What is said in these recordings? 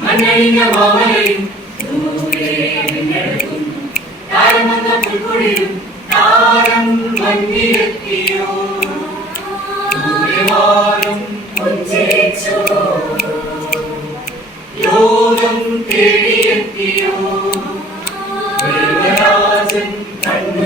മണ്ണഴിഞ്ഞ മാമലയും താരം വന്ന പുൽക്കൊടിയും താരം മഞ്ഞിലെത്തിയോ ദൂരെവാരം പുഞ്ചിരിച്ചോ ലോകം തേടിയെത്തിയോ? ദേവരാജൻ കണ്ണു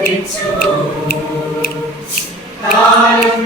വന്നുദിച്ചോ കാലം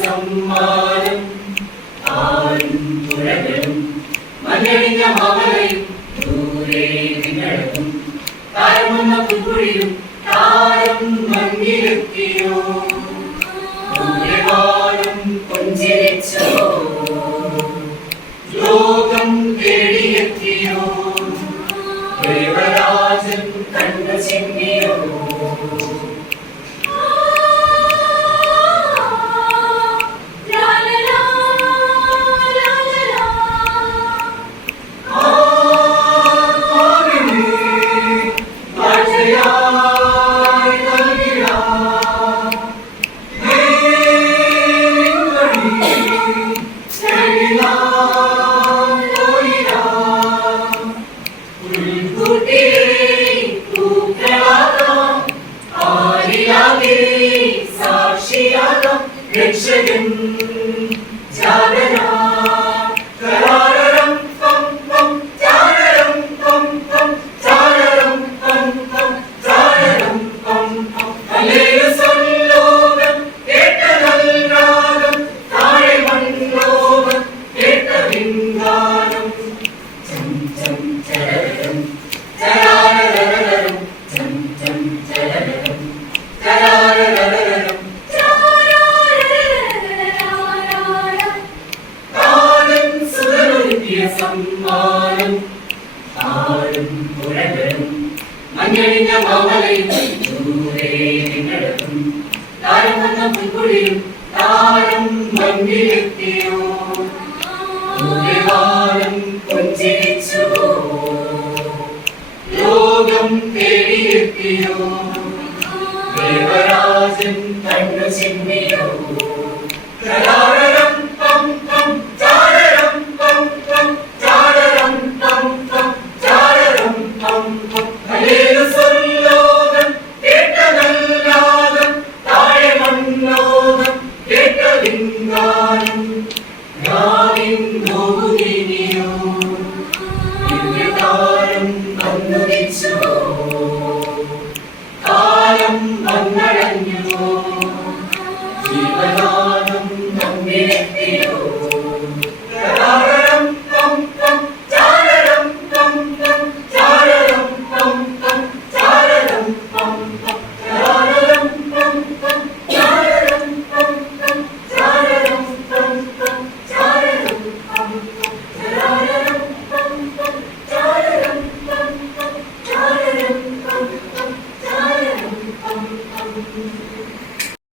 സമ്മാനം ആരും തുഴകളും മഞ്ഞണിഞ്ഞ മാമലയും ദൂരെ നിങ്ങളടും താരമെന്ന പുൽക്കുഴിയും താരം മങ്ങിലെത്തിയോ ദൂരകാലം പുഞ്ചിരിച്ചോ ലോകം കണ്ണു രക്ഷകൻ ജാഗരാ കരാരം പം പം ചാരരം പം പം ചാരരം പം പം ചാരരം പം പം സല്ലോകം കേട്ട നൽരാഗം താഴെ മണ്ണോകം കേട്ട വിങ്കാരം മഞ്ഞണിഞ്ഞ മാമലയും താരം വന്ന പുൽക്കുഴിയും താരം മഞ്ഞിലെത്തിയോ ദൂരവാനം പുഞ്ചിരിച്ചു. ലോകം തേടിയെത്തിയോ? ദേവരാജൻ കണ്ണു ചിമ്മിയോ? കരാര